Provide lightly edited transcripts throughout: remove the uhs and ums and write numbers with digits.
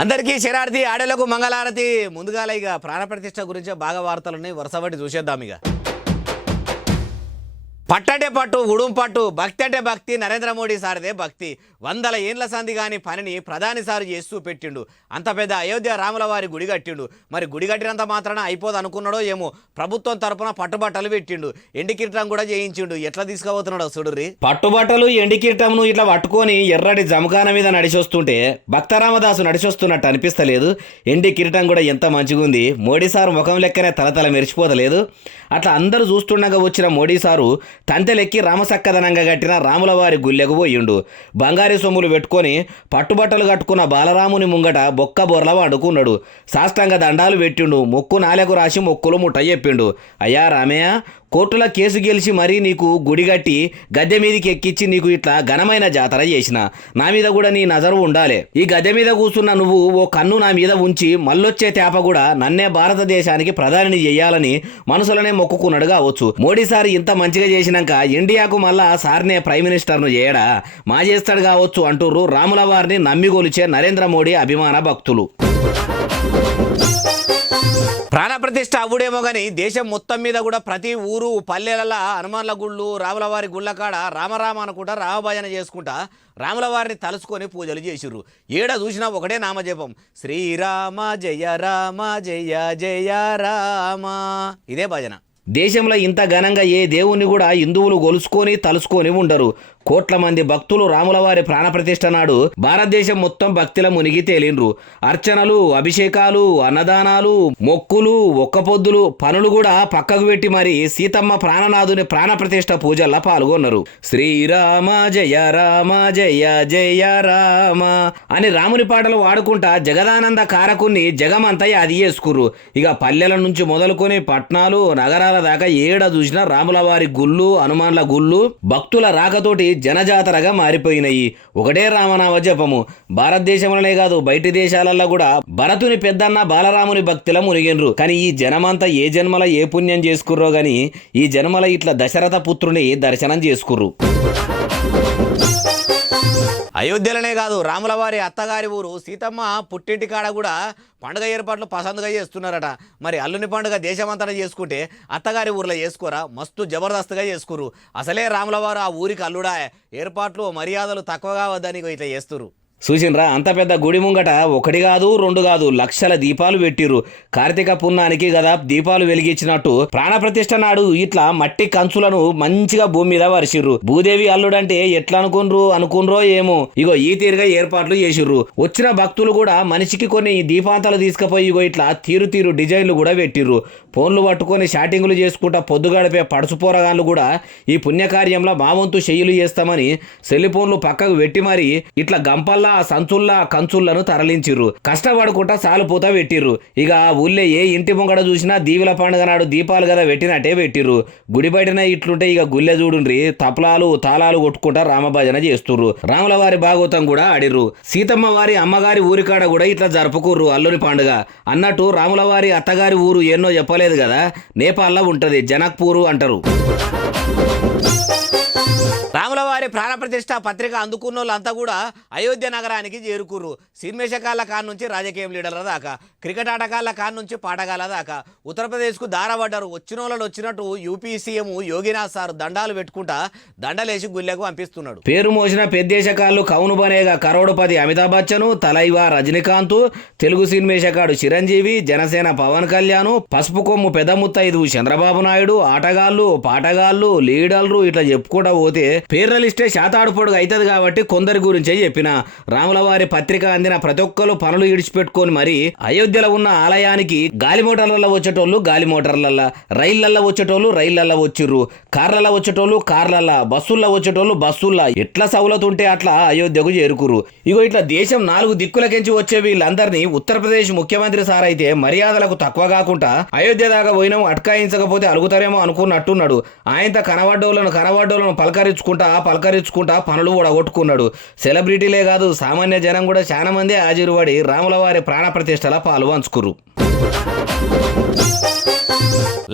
అందరికీ శరార్థి ఆడలకు మంగళారతి. ముందుగాల ఇక ప్రాణప్రతిష్ఠ గురించి బాగా వార్తలున్నాయి, వరుసబట్టి చూసేద్దాం. ఇక పట్టంటే పట్టు, ఉడుం పట్టు, భక్తి అంటే భక్తి, నరేంద్ర మోడీ సారిదే భక్తి. 100 ఏండ్ల సంధి కాని పనిని ప్రధాని సారు చేస్తూ పెట్టిండు. అంత పెద్ద అయోధ్య రాముల వారి గుడి కట్టిండు. మరి గుడి కట్టినంత మాత్రాన అయిపోదు అనుకున్నాడో ఏమో, ప్రభుత్వం తరపున పట్టుబట్టలు పెట్టిండు, ఎండికిరటం కూడా చేయించిండు. ఎట్లా తీసుకుపోతున్నాడో చూడుర్రి. పట్టుబట్టలు ఎండికిరటంను ఇట్లా పట్టుకొని ఎర్రటి జమకాన మీద నడిచొస్తుంటే భక్తరామదాసు నడిచొస్తున్నట్టు అనిపిస్తలేదు. ఎండి కిరీటం కూడా ఎంత మంచిగా ఉంది. మోడీ సారు ముఖం లెక్కనే తలతల మెరిచిపోతలేదు. అట్లా అందరూ చూస్తుండగా వచ్చిన మోడీ సారు తంతెలెక్కి రామసక్కదనంగా కట్టిన రాముల వారి గుళ్ళెకు పోయిండు. బంగారు సొమ్ములు పెట్టుకొని పట్టుబట్టలు కట్టుకున్న బాలరాముని ముంగట బొక్క బొర్ల వండుకున్నాడు. సాష్టాంగ దండాలు పెట్టిండు. మొక్కు నాలకు రాసి మొక్కులు ముట్ట చెప్పిండు. అయ్యా రామయ్య, కోర్టుల కేసు గెలిచి మరీ నీకు గుడి కట్టి గద్దె మీదకి ఎక్కించి నీకు ఇట్లా ఘనమైన జాతర చేసిన, నా మీద కూడా నీ నజరు ఉండాలి. ఈ గద్దె మీద కూర్చున్న నువ్వు ఓ కన్ను నా మీద ఉంచి మళ్ళొచ్చే తేప కూడా నన్నే భారతదేశానికి ప్రధానిని చెయ్యాలని మనసులోనే మొక్కుకున్నాడు కావచ్చు. మోడీ సార్ ఇంత మంచిగా చేసినాక ఇండియాకు మళ్ళా సార్నే ప్రైమ్ మినిస్టర్ను చేయడా, మా చేస్తాడు కావచ్చు అంటూరు రాముల వారిని నమ్మిగొలిచే నరేంద్ర మోడీ అభిమాన భక్తులు. ప్రాణప్రతిష్ఠ అవ్వుడేమో కానీ దేశం మొత్తం మీద కూడా ప్రతి ఊరు పల్లెలలో హనుమాన్ల గుళ్ళు, రాముల వారి గుళ్ళ కాడ రామరామ అనుకుంటా రామభజన చేసుకుంటా రాముల వారిని తలుసుకొని పూజలు చేసిర్రు. ఏడ చూసినా ఒకటే నామజపం, శ్రీరామ జయ రామ జయ జయ రామ. ఇదే భజన. దేశంలో ఇంత ఘనంగా ఏ దేవుణ్ణి కూడా హిందువులు గొలుసుకొని తలుసుకొని ఉండరు. కోట్ల మంది భక్తులు రాముల వారి ప్రాణప్రతిష్ఠ నాడు భారతదేశం మొత్తం భక్తిల మునిగి తేలిండ్రు. అర్చనలు, అభిషేకాలు, అన్నదానాలు, మొక్కులు, ఒక్కపొద్దులు, పనులు కూడా పక్కకు పెట్టి మరి సీతమ్మ ప్రాణనాథుని ప్రాణప్రతిష్ఠ పూజల్లో పాల్గొన్నారు. శ్రీరామ జయ రామ జయ జయ రామ అని రాముని పాటలు వాడుకుంటా జగదానంద కారకుని జగమంతా అది చేసుకుర్రు. ఇక పల్లెల నుంచి మొదలుకొని పట్నాలు, నగరాల దాకా ఏడ చూసినా రాముల వారి గుళ్ళు, హనుమాన్ల గుళ్ళు భక్తుల రాకతోటి జనజాతరగా మారిపోయినాయి. ఒకటే రామనామ జపము. భారతదేశంలోనే కాదు బయటి దేశాలలో కూడా భరతుని పెద్దన్న బాలరాముని భక్తిలో మునిగినరు. కానీ ఈ జనమంతా ఏ జన్మల ఏ పుణ్యం చేసుకుర్రో గాని ఈ జన్మల ఇట్లా దశరథ పుత్రుని దర్శనం చేసుకుర్రు. అయోధ్యలోనే కాదు రాముల వారి అత్తగారి ఊరు సీతమ్మ పుట్టింటి కాడ కూడా పండుగ ఏర్పాట్లు పసందుగా చేస్తున్నారట. మరి అల్లుని పండుగ దేశమంతా చేసుకుంటే అత్తగారి ఊర్లో చేసుకోరా? మస్తు జబర్దస్త్గా చేసుకురు. అసలే రాముల వారు ఆ ఊరికి అల్లుడా, ఏర్పాట్లు మర్యాదలు తక్కువగా వద్దని ఇట్లా చేస్తురు. చూసినరా, అంత పెద్ద గుడి ముంగట ఒకటి కాదు రెండు కాదు లక్షల దీపాలు పెట్టిరు. కార్తీక పున్నానికి కదా దీపాలు వెలిగించినట్టు ప్రాణప్రతిష్ఠ నాడు ఇట్లా మట్టి కంచులను మంచిగా భూమి మీద వరిసిర్రు. భూదేవి అల్లుడంటే ఎట్లా అనుకున్రో ఏమో, ఇగో ఈ తీరుగా ఏర్పాట్లు చేసిర్రు. వచ్చిన భక్తులు కూడా మనిషికి కొన్ని దీపాంతాలు తీసుకుపోయి ఇగో ఇట్లా తీరు డిజైన్లు కూడా పెట్టిర్రు. ఫోన్లు పట్టుకొని షాటింగ్లు చేసుకుంటా పొద్దు గడిపే పడుచుపోరగాళ్ళు కూడా ఈ పుణ్యకార్యంలో మా వంతు చెయ్యులు చేస్తామని సెల్ ఫోన్లు పక్కకు పెట్టి మరి ఇట్లా గంపల్లా సంచుల్లా కంచుళ్లను తరలించిర్రు. కష్టపడుకుంటా సాలుపూత పెట్టిర్రు. ఇక ఊళ్ళే ఏ ఇంటి ముంగడ చూసినా దీవుల పండుగ నాడు దీపాలు కదా పెట్టినట్టే పెట్టిర్రు. గుడి బయటనే ఇట్లుంటే ఇక గుళ్ళె చూడుండ్రి తపలాలు తాళాలు కొట్టుకుంటా రామభజన చేస్తుర్రు. రాముల వారి భాగవతం కూడా ఆడిర్రు. సీతమ్మ వారి అమ్మగారి ఊరికాడ కూడా ఇట్లా జరుపుకుర్రు అల్లుని పండుగ. అన్నట్టు రాముల వారి అత్తగారి ఊరు ఎన్నో చెప్పలేదు కదా, నేపాల్లో ఉంటది, జనక్పూరు అంటారు. రాముల వారి ప్రాణప్రతిష్ఠ పత్రిక అందుకున్న వాళ్ళంతా కూడా అయోధ్య నగరానికి చేరుకుర్రు. సినిమేషకాల కాడ నుంచి రాజకీయం లీడర్ల దాకా, క్రికెట్ ఆటగాళ్ల కాడ నుంచి పాటగాళ్ల దాకా ఉత్తరప్రదేశ్కు దారపడ్డారు. వచ్చిన వాళ్ళు వచ్చినట్టు యూపీ సీఎం యోగినాథ్ సార్ దండాలు పెట్టుకుంటా దండలేసి గుళ్ళకు పంపిస్తున్నాడు. పేరు మోసిన పెద్దేశకాళ్ళు కౌను బనేగా కరోడుపతి అమితాబ్ బచ్చన్, తలైవా రజనీకాంత్, తెలుగు సినిమేషకాడు చిరంజీవి, జనసేన పవన్ కళ్యాణ్, పసుపు కొమ్ము పెద్ద ముత్తైదు చంద్రబాబు నాయుడు, ఆటగాళ్ళు పాటగాళ్ళు లీడర్లు ఇట్లా చెప్పుకుంటా పోతే పేర్ల లిస్టే శాతాడుపొడుగు అవుతుంది. కాబట్టి కొందరి గురించే చెప్పిన. రాముల వారి పత్రిక అందిన ప్రతి ఒక్కరు పనులు ఇడిచిపెట్టుకొని మరి అయోధ్యలో ఉన్న ఆలయానికి గాలి మోటార్లలో వచ్చేటోళ్ళు గాలి మోటార్లల్లా, రైళ్లల్లో వచ్చేటోళ్ళు రైళ్లల్లో వచ్చిర్రు, కార్లలో వచ్చేటోళ్ళు కార్లల్లా, బస్సుల్లో వచ్చేటోళ్ళు బస్సుల్లా. ఎట్లా సౌలత్ ఉంటే అట్లా అయోధ్యకు చేరుకురు. ఇగో ఇట్లా దేశం 4 దిక్కులకెంచి వచ్చే వీళ్ళందరినీ ఉత్తరప్రదేశ్ ముఖ్యమంత్రి సార్ అయితే మర్యాదలకు తక్కువ కాకుండా అయోధ్య దాకా పోయినాం అటకాయించకపోతే అలుగుతారేమో అనుకున్నట్టున్నాడు. ఆయనతో కనబడ్డోళ్ళను పలకరించుకుంటా పనులు ఓడగొట్టుకున్నాడు. సెలబ్రిటీలే కాదు సామాన్య జనం కూడా చాలా మంది హాజరుపడి రాముల వారి ప్రాణ ప్రతిష్టల పాలు పంచుకురు.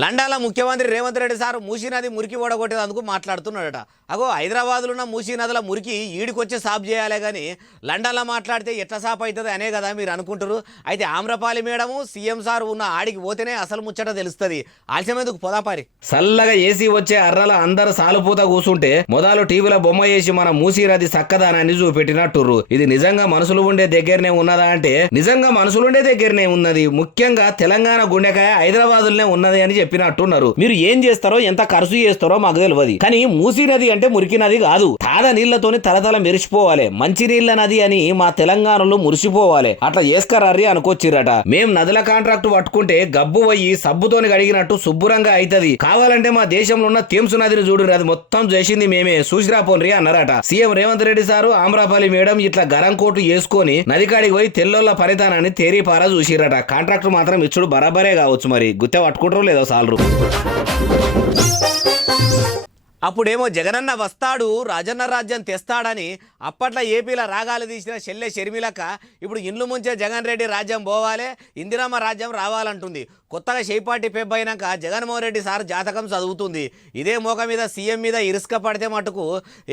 లండాల ముఖ్యమంత్రి రేవంత్ రెడ్డి సార్ మూసీ నది మురికి ఓడగొట్టేందుకు మాట్లాడుతున్నాడట. అగో హైదరాబాద్లో ఉన్న మూసీ నదుల మురికి ఈడికొచ్చి సాఫ్ చేయాలే కానీ లండాలో మాట్లాడితే ఎట్లా సాఫ్ అవుతుంది అనే కదా మీరు అనుకుంటారు. అయితే ఆమ్రపాలి మేడము సీఎం సార్ ఉన్న ఆడికి పోతేనే అసలు ముచ్చట తెలుస్తుంది. ఆలస్యమేందుకు పోదాపారి. చల్లగా ఏసీ వచ్చే అర్రల అందరు సాలుపూత కూసుంటే మొదలు టీవీలో బొమ్మ వేసి మన మూసీ నది చక్కదానాన్ని చూపెట్టినట్టుర్రు. ఇది నిజంగా మనుషులు ఉండే దగ్గరనే ఉన్నదా అంటే నిజంగా మనుషులుండే దగ్గరనే ఉన్నది. ముఖ్యంగా తెలంగాణ గుండెకాయ హైదరాబాద్లోనే ఉన్నది అని చెప్పినట్టున్నారు. మీరు ఏం చేస్తారో ఎంత ఖర్చు చేస్తారో మాకు తెలియదు. కానీ మూసీ నది అంటే మురికి నది కాదు. తాదా నీళ్లతోని తలతల మెరిసిపోవాలి. మంచి నీళ్ల నది అని మా తెలంగాణలో మురిసిపోవాలి. అట్లా చేసుకర్రీ అనుకొచ్చిరట. మేం నదుల కాంట్రాక్ట్ పట్టుకుంటే గబ్బు పోయి సబ్బుతోని కడిగినట్టు శుభ్రంగా అవుతుంది. కావాలంటే మా దేశంలో ఉన్న తేమ్సు నదిని చూడు, అది మొత్తం చేసింది మేమే, చూసిరాపోన్రి అన్నారట. CM Revanth Reddy sir Amrapali madam ఇట్లా గరం కోటు వేసుకొని నదికాడికి పోయి తెల్లోళ్ళ పరితానాన్ని తేరీపారా చూసిరట. కాంట్రాక్టర్ మాత్రం ఇచ్చుడు బరాబరే కావచ్చు. మరి గుత్తె పట్టుకుంటారో లేదో సాలరు. అప్పుడేమో జగనన్న వస్తాడు రాజన్న రాజ్యం తెస్తాడని అప్పట్లో ఏపీలో రాగాలు తీసిన చెల్లె షర్మిలక్క ఇప్పుడు ఇండ్లు ముంచే జగన్ రెడ్డి రాజ్యం పోవాలి, ఇందిరమ్మ రాజ్యం రావాలంటుంది. కొత్తగా షేపాటి పెబ్బ అయినాక జగన్మోహన్ రెడ్డి సార్ జాతకం చదువుతుంది. ఇదే మోక మీద సీఎం మీద ఇరుసుక పడితే మటుకు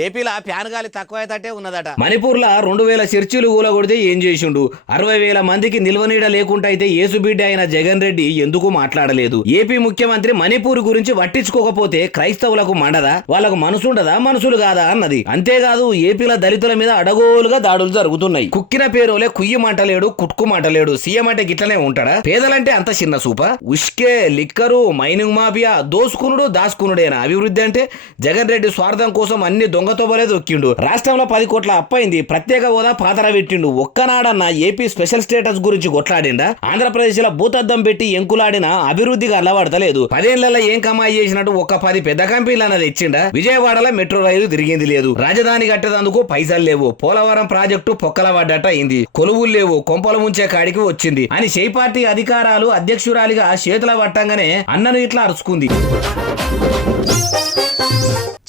ఏపీలో ఫ్యాన్ గాలి తక్కువైతే ఉన్నదట. మణిపూర్లో 2000 చర్చిలు కూలగొడితే ఏం చేసిండు? 60,000 మందికి నిల్వనీడ లేకుండా అయితే ఏసుబిడ్డ అయిన జగన్ రెడ్డి ఎందుకు మాట్లాడలేదు? ఏపీ ముఖ్యమంత్రి మణిపూర్ గురించి పట్టించుకోకపోతే క్రైస్తవులకు మండదా? వాళ్ళకు మనసుండదా మనుషులు కాదా అన్నది. అంతేకాదు ఏపీలో దళితుల మీద అడగోలుగా దాడులు జరుగుతున్నాయి. కుక్కిన పేరోలే కుయ్యి మంటలేడు, కుట్కు మంటలేడు. సీఎం అంటే గిట్లనే ఉంటాడా? పేదలంటే అంత చిన్న సూప? ఉష్కే, లిక్కరు, మైనింగ్ మాఫియా, దోసుకునుడు దాసుకునుడేనా అభివృద్ధి అంటే? జగన్ రెడ్డి స్వార్థం కోసం అన్ని దొంగతోబలే దొక్కిండు. రాష్ట్రంలో 10 కోట్ల అప్పైంది. ప్రత్యేక హోదా పాతర పెట్టిండు. ఒక్కనాడన్న ఏపీ స్పెషల్ స్టేటస్ గురించి కొట్లాడిండా? ఆంధ్రప్రదేశ్ లో భూతద్దం పెట్టి ఎంకులాడిన అభివృద్ధిగా అల్లబడతలేదు. 10 ఏళ్లలో ఏం కమాయి చేసినట్టు ఒక 10 పెద్ద కంపెనీలు అన్నది ఇచ్చిండా? విజయవాడలో మెట్రో రైలు తిరిగింది లేదు. రాజధాని కట్టేందుకు పైసలు లేవు. పోలవరం ప్రాజెక్టు పొక్కల పడ్డట అయింది. కొలువులు లేవు. కొంపల ముంచే కాడికి వచ్చింది అని షే పార్టీ అధికారాలు అధ్యక్షురాలిగా చేతుల పట్టంగానే అన్నను ఇట్లా అరుచుకుంది.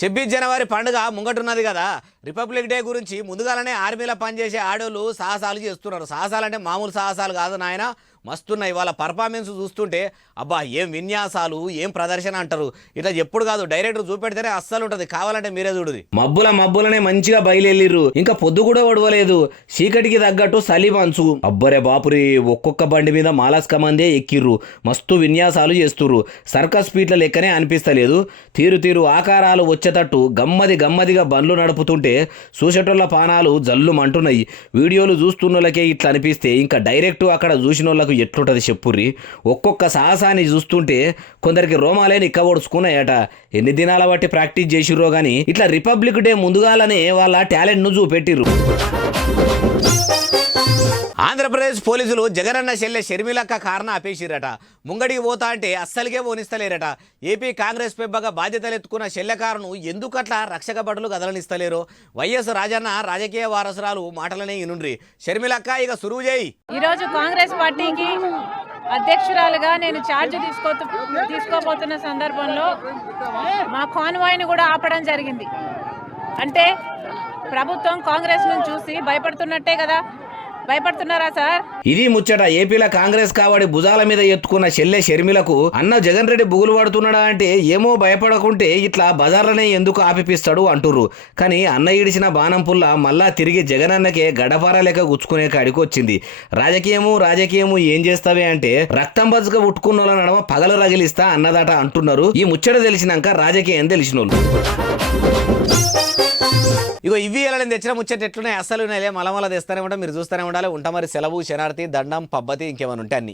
26 జనవరి పండుగ ముంగటున్నది కదా. రిపబ్లిక్ డే గురించి ముందుగానే ఆర్మీలో పనిచేసే ఆడోళ్ళు సాహసాలు చేస్తున్నారు. సాహసాలు అంటే మామూలు సాహసాలు కాదు నాయన, మస్తున్నాయి. వాళ్ళ పర్ఫార్మెన్స్ చూస్తుంటే అబ్బా ఏం విన్యాసాలు, ఏం ప్రదర్శన అంటారు. ఇట్లా ఎప్పుడు కాదు, డైరెక్టర్ చూపెడితేనే అస్సలు ఉంటుంది. కావాలంటే మీరే చూడుది. మబ్బులనే మంచిగా బయలుదేరిర్రు. ఇంకా పొద్దు కూడా ఒడవలేదు. చీకటికి తగ్గట్టు చలి మంచు. అబ్బరే బాపురి, ఒక్కొక్క బండి మీద మాలాస్క మందే ఎక్కిర్రు. మస్తు విన్యాసాలు చేస్తుర్రు. సర్కస్ స్పీడ్ల లెక్కనే అనిపిస్తలేదు. తీరు ఆకారాలు వచ్చేటట్టు గమ్మదిగా బండ్లు నడుపుతుంటే చూసేటోళ్ళ పానాలు జల్లుమంటున్నాయి. వీడియోలు చూస్తున్నోళ్ళకే ఇట్లా అనిపిస్తే ఇంకా డైరెక్ట్ అక్కడ చూసినోళ్ళకు ఎట్లుంటది చెప్పుర్రి. ఒక్కొక్క సాహసాన్ని చూస్తుంటే కొందరికి రోమాలే నిక్కబొడుచుకున్నాయట. ఎన్ని దినాల బట్టి ప్రాక్టీస్ చేసిర్రో గానీ ఇట్లా రిపబ్లిక్ డే ముందుగాలనే వాళ్ళ టాలెంట్ ను చూపెట్టిర్రు. ఆంధ్రప్రదేశ్ పోలీసులు జగనన్న చెల్లె షర్మిలక్క కారును ఆపేసిరట. ముంగడికి పోతా అంటే అస్సలుగే పోనిస్తలేరట. ఏపీ కాంగ్రెస్ పెబ్బగా బాధ్యతలు ఎత్తుకున్న చెల్లె కారును ఎందుకట్లా రక్షక భటులు కదలనిస్తలేరు? వైఎస్ రాజన్న రాజకీయ వారసురాలు మాటలనే ఇనుండ్రి. షర్మిలక్క ఇక సురువు చేయి. ఈరోజు కాంగ్రెస్ పార్టీకి అధ్యక్షురాలుగా నేను ఛార్జ్ తీసుకోబోతున్న సందర్భంలో మా కాన్వాయ్ని కూడా ఆపడం జరిగింది. అంటే ప్రభుత్వం కాంగ్రెస్ ను చూసి భయపడుతున్నట్టే కదా. భయపడుతున్నారా సార్? ఇది ముచ్చట. ఏపీలో కాంగ్రెస్ కావడి భుజాల మీద ఎత్తుకున్న చెల్లె షర్మిలకు అన్న జగన్ రెడ్డి బుగులు పడుతున్నాడా అంటే ఏమో భయపడకుంటే ఇట్లా బజార్లనే ఎందుకు ఆపిపిస్తాడు అంటుర్రు. కానీ అన్న ఇడిచిన బాణం పుల్ల మళ్ళా తిరిగి జగన్ అన్నకే గడపార లెక్క గుచ్చుకునే కాడికి వచ్చింది. రాజకీయము ఏం చేస్తావే అంటే రక్తం బజ్గా ఉట్టుకున్న వాళ్ళ నడమ పగలు రగిలిస్తా అన్నదట అంటున్నారు. ఈ ముచ్చట తెలిసినాక రాజకీయం తెలిసినోళ్ళు. ఇగో ఇవి ఎలా తెచ్చిన ముచ్చట ఎట్లున్నాయి అస్సలు మలమల తెస్తానే ఉంటాం. మీరు చూస్తూనే ఉండాలి. ఉంటా మరి. సెలవు, శనార్థి, దండం, పబ్బతి ఇంకేమైనా ఉంటే అన్ని.